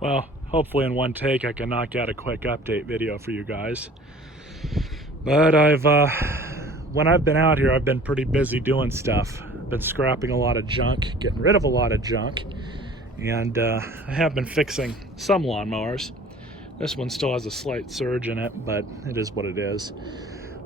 Well, hopefully in one take I can knock out a quick update video for you guys. But when I've been out here, I've been pretty busy doing stuff. I've been scrapping a lot of junk, getting rid of a lot of junk, and I have been fixing some lawnmowers. This one still has a slight surge in it, but it is what it is.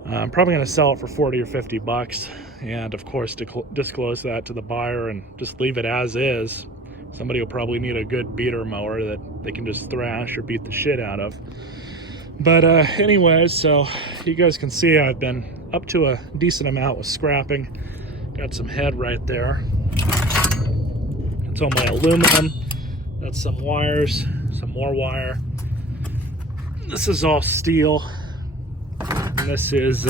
I'm probably going to sell it for 40 or 50 bucks, and of course disclose that to the buyer and just leave it as is. Somebody will probably need a good beater mower that they can just thrash or beat the shit out of. But anyways, so you guys can see I've been up to a decent amount with scrapping. Got some head right there. That's all my aluminum. That's some wires, some more wire. This is all steel. And this is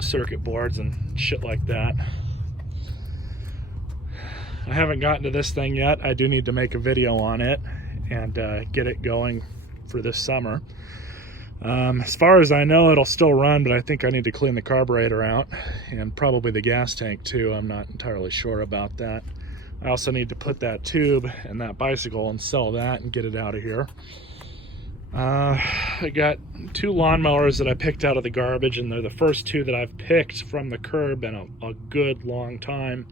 circuit boards and shit like that. I haven't gotten to this thing yet. I do need to make a video on it and get it going for this summer. As far as I know, it'll still run, but I think I need to clean the carburetor out and probably the gas tank too. I'm not entirely sure about that. I also need to put that tube in that bicycle and sell that and get it out of here. I got two lawnmowers that I picked out of the garbage, and they're the first two that I've picked from the curb in a good long time.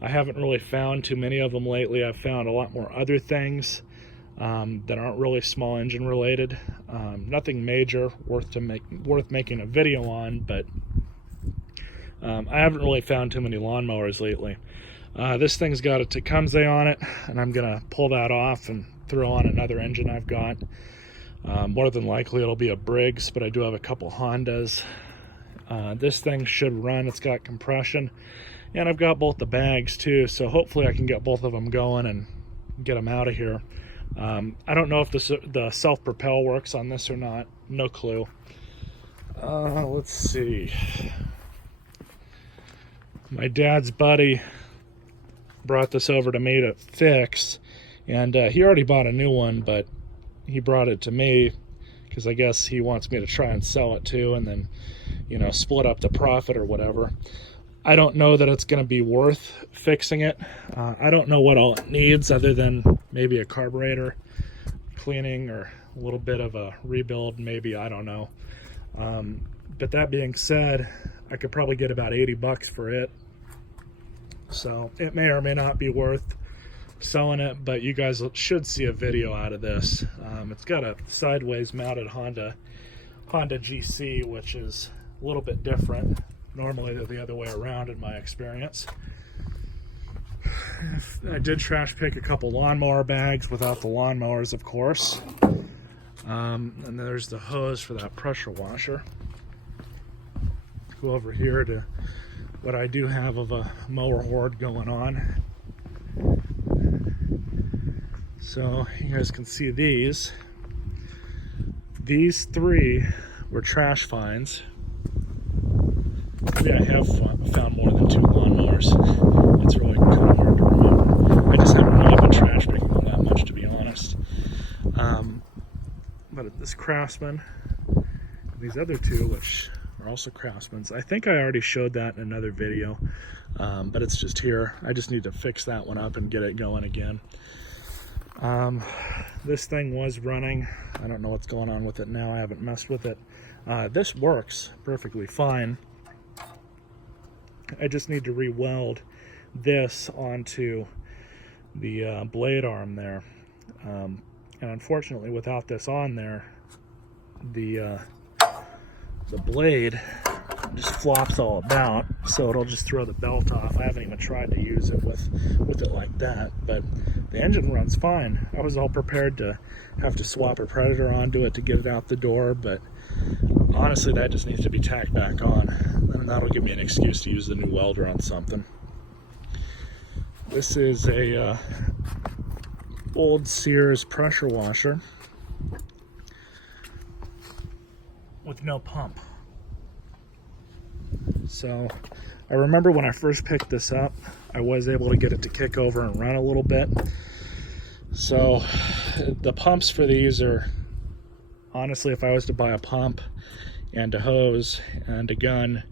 I haven't really found too many of them lately. I've found a lot more other things that aren't really small engine related. Nothing major worth making a video on, but I haven't really found too many lawnmowers lately. This thing's got a Tecumseh on it, and I'm gonna pull that off and throw on another engine I've got. More than likely it'll be a Briggs, but I do have a couple Hondas. This thing should run. It's got compression, and I've got both the bags too, so hopefully I can get both of them going and get them out of here. I don't know if the self-propel works on this or not. No clue. Let's see. My dad's buddy brought this over to me to fix, and he already bought a new one, but he brought it to me because I guess he wants me to try and sell it too, and then, you know, split up the profit or whatever. I don't know that it's going to be worth fixing it. I don't know what all it needs other than maybe a carburetor cleaning or a little bit of a rebuild, maybe. I don't know. But that being said, I could probably get about 80 bucks for it. So it may or may not be worth selling it, but you guys should see a video out of this. It's got a sideways mounted Honda GC, which is a little bit different. Normally they're the other way around in my experience. I did trash pick a couple lawnmower bags without the lawnmowers, of course. And there's the hose for that pressure washer. Go over here to what I do have of a mower horde going on. So you guys can see these. These three were trash finds. Maybe I have found more than two lawnmowers. It's really kind of hard to remember. I just haven't really been trash picking them that much, to be honest. But this Craftsman, these other two, which are also Craftsmans, I think I already showed that in another video, but it's just here. I just need to fix that one up and get it going again. This thing was running. I don't know what's going on with it now. I haven't messed with it. This works perfectly fine. I just need to re-weld this onto the blade arm there. And unfortunately, without this on there, the blade just flops all about, so it'll just throw the belt off. I haven't even tried to use it with it like that, but the engine runs fine. I was all prepared to have to swap a Predator onto it to get it out the door, but honestly that just needs to be tacked back on, and that'll give me an excuse to use the new welder on something. This is a old Sears pressure washer with no pump. So I remember when I first picked this up, I was able to get it to kick over and run a little bit. So the pumps for these are, honestly, if I was to buy a pump and a hose and a gun,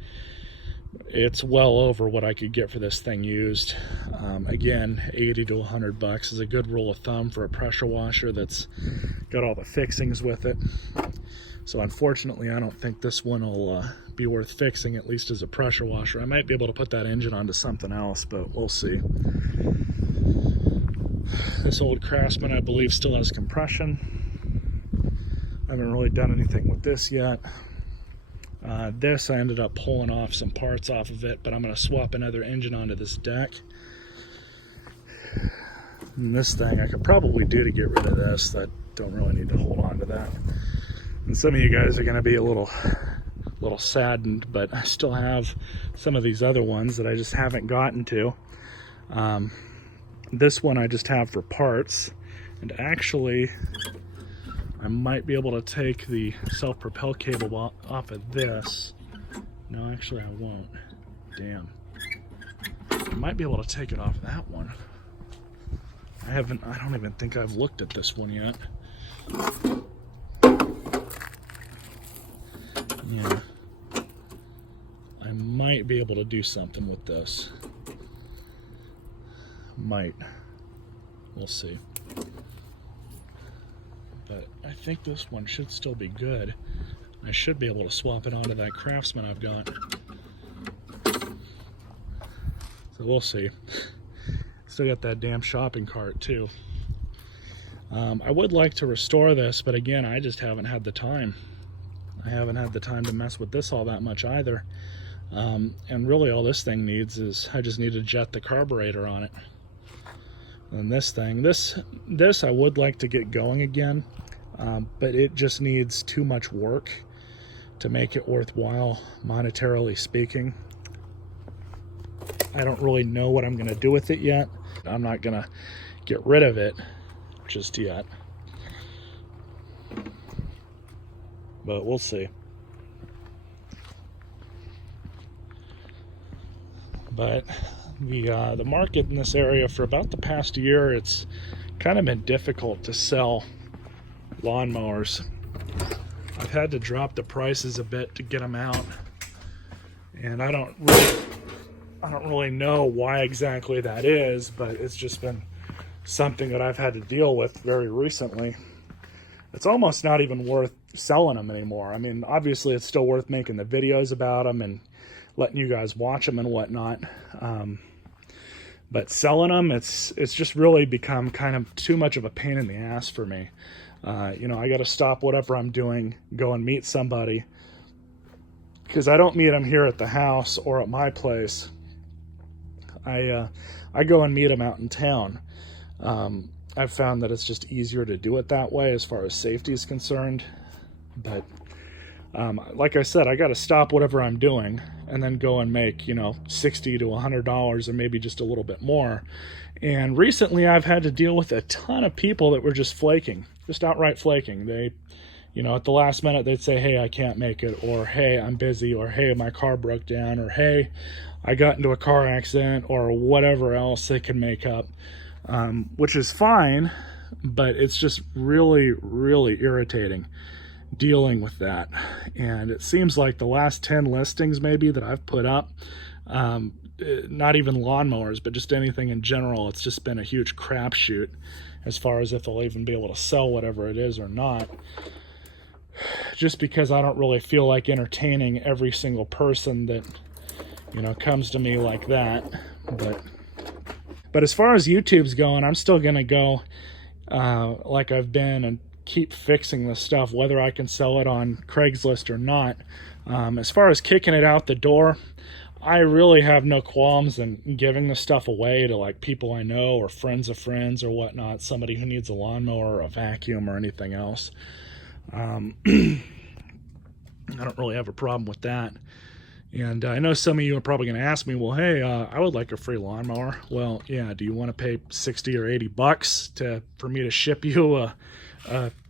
it's well over what I could get for this thing used. Again, 80 to 100 bucks is a good rule of thumb for a pressure washer that's got all the fixings with it. So unfortunately, I don't think this one will be worth fixing, at least as a pressure washer. I might be able to put that engine onto something else, but we'll see. This old Craftsman, I believe, still has compression. I haven't really done anything with this yet. This, I ended up pulling off some parts off of it, but I'm going to swap another engine onto this deck. And this thing, I could probably do to get rid of this. I don't really need to hold on to that. And some of you guys are going to be a little saddened, but I still have some of these other ones that I just haven't gotten to. This one I just have for parts, and actually I might be able to take the self-propel cable off of this. No, actually I won't. Damn. I might be able to take it off that one. I don't even think I've looked at this one yet. Yeah. I might be able to do something with this. Might. We'll see. But I think this one should still be good. I should be able to swap it onto that Craftsman I've got. So we'll see. Still got that damn shopping cart too. I would like to restore this, but again, I just haven't had the time. I haven't had the time to mess with this all that much either. And really all this thing needs is, I just need to jet the carburetor on it. And this thing, this I would like to get going again, but it just needs too much work to make it worthwhile, monetarily speaking. I don't really know what I'm going to do with it yet. I'm not going to get rid of it just yet, but we'll see. But the market in this area for about the past year, it's kind of been difficult to sell lawnmowers. I've had to drop the prices a bit to get them out, and I don't really know why exactly that is, but it's just been something that I've had to deal with very recently. It's almost not even worth selling them anymore. I mean, obviously it's still worth making the videos about them and letting you guys watch them and whatnot. But selling them, it's just really become kind of too much of a pain in the ass for me. You know, I got to stop whatever I'm doing, go and meet somebody, because I don't meet them here at the house or at my place. I go and meet them out in town. I've found that it's just easier to do it that way as far as safety is concerned. But like I said, I got to stop whatever I'm doing and then go and make, you know, $60 to $100 or maybe just a little bit more. And recently I've had to deal with a ton of people that were just flaking, just outright flaking. They, you know, at the last minute they'd say, hey, I can't make it, or hey, I'm busy, or hey, my car broke down, or hey, I got into a car accident, or whatever else they can make up, which is fine, but it's just really, really irritating dealing with that. And it seems like the last 10 listings maybe that I've put up, not even lawnmowers, but just anything in general, it's just been a huge crapshoot as far as if they'll even be able to sell whatever it is or not. Just because I don't really feel like entertaining every single person that, you know, comes to me like that. But as far as YouTube's going, I'm still gonna go like I've been and keep fixing the stuff, whether I can sell it on Craigslist or not. As far as kicking it out the door, I really have no qualms in giving the stuff away to like people I know or friends of friends or whatnot, somebody who needs a lawnmower or a vacuum or anything else. I don't really have a problem with that. And I know some of you are probably going to ask me, well, hey, I would like a free lawnmower. Well, yeah, do you want to pay 60 or 80 bucks for me to ship you a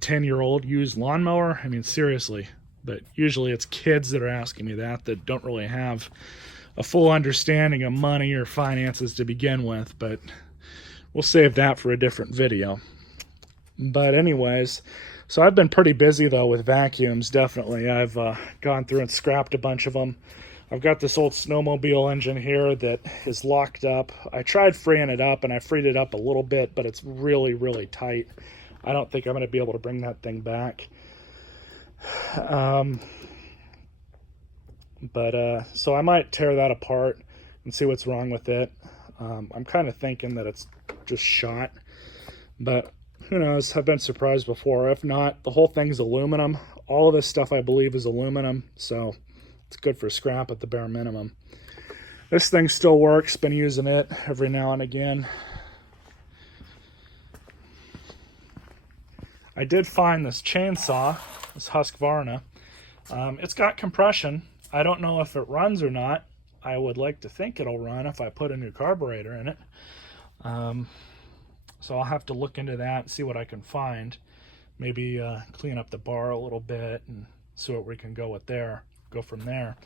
10-year-old used lawnmower? I mean, seriously. But usually it's kids that are asking me that don't really have a full understanding of money or finances to begin with. But we'll save that for a different video. But anyways, so I've been pretty busy though with vacuums, definitely. I've gone through and scrapped a bunch of them. I've got this old snowmobile engine here that is locked up. I tried freeing it up and I freed it up a little bit, but it's really, really tight. I don't think I'm going to be able to bring that thing back. So I might tear that apart and see what's wrong with it. I'm kind of thinking that it's just shot, but who knows? I've been surprised before. If not, the whole thing's aluminum. All of this stuff I believe is aluminum, so it's good for scrap at the bare minimum. This thing still works. Been using it every now and again. I did find this chainsaw, this Husqvarna. It's got compression. I don't know if it runs or not. I would like to think it'll run if I put a new carburetor in it. So I'll have to look into that and see what I can find. Maybe clean up the bar a little bit and see what we can go from there.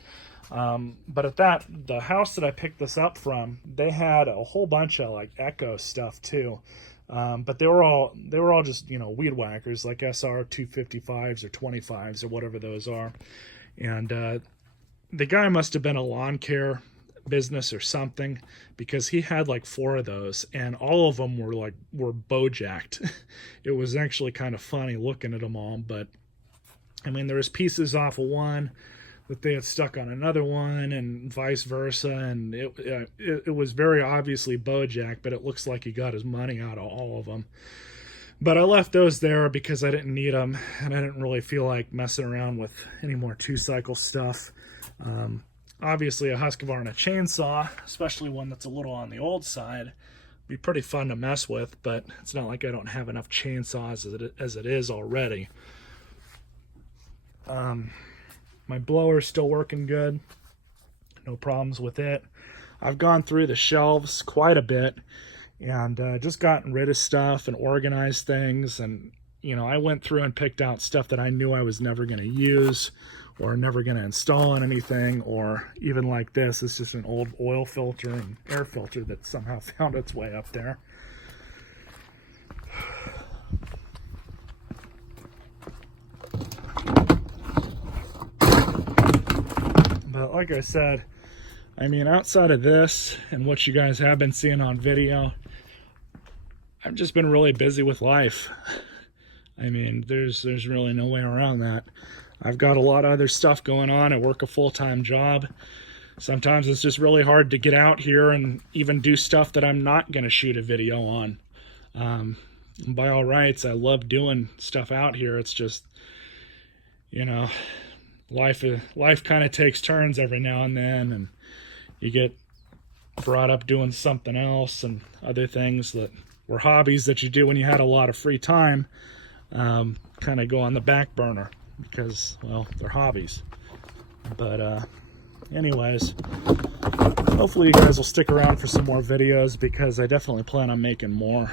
But at the house that I picked this up from, they had a whole bunch of like Echo stuff too. But they were all just, you know, weed whackers, like SR 255s or 25s or whatever those are. And the guy must have been a lawn care business or something, because he had like 4 of those and all of them were bow-jacked. It was actually kind of funny looking at them all, but I mean, there was pieces off of one that they had stuck on another one and vice versa, and it was very obviously bow-jacked, but it looks like he got his money out of all of them. But I left those there because I didn't need them, and I didn't really feel like messing around with any more 2-cycle stuff. Obviously a Husqvarna chainsaw, especially one that's a little on the old side, would be pretty fun to mess with, but it's not like I don't have enough chainsaws as it is already. My blower's still working good. No problems with it. I've gone through the shelves quite a bit and just gotten rid of stuff and organized things. And, you know, I went through and picked out stuff that I knew I was never going to use or never going to install on anything, or even like this. It's just an old oil filter and air filter that somehow found its way up there. But like I said, I mean, outside of this and what you guys have been seeing on video, I've just been really busy with life. I mean, there's really no way around that. I've got a lot of other stuff going on. I work a full-time job. Sometimes it's just really hard to get out here and even do stuff that I'm not going to shoot a video on. By all rights, I love doing stuff out here. It's just, you know, life kind of takes turns every now and then, and you get brought up doing something else, and other things that were hobbies that you do when you had a lot of free time kind of go on the back burner because, well, they're hobbies. But anyways, hopefully you guys will stick around for some more videos, because I definitely plan on making more.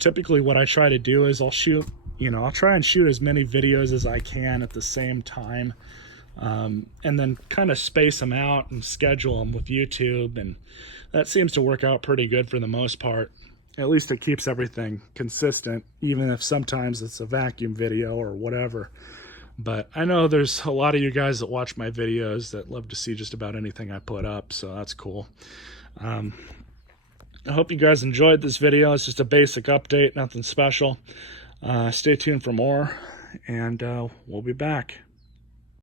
Typically what I try to do is I'll try and shoot as many videos as I can at the same time, and then kind of space them out and schedule them with YouTube, and that seems to work out pretty good for the most part. At least it keeps everything consistent, even if sometimes it's a vacuum video or whatever. But I know there's a lot of you guys that watch my videos that love to see just about anything I put up, so that's cool. I hope you guys enjoyed this video. It's just a basic update, nothing special. Stay tuned for more, and we'll be back.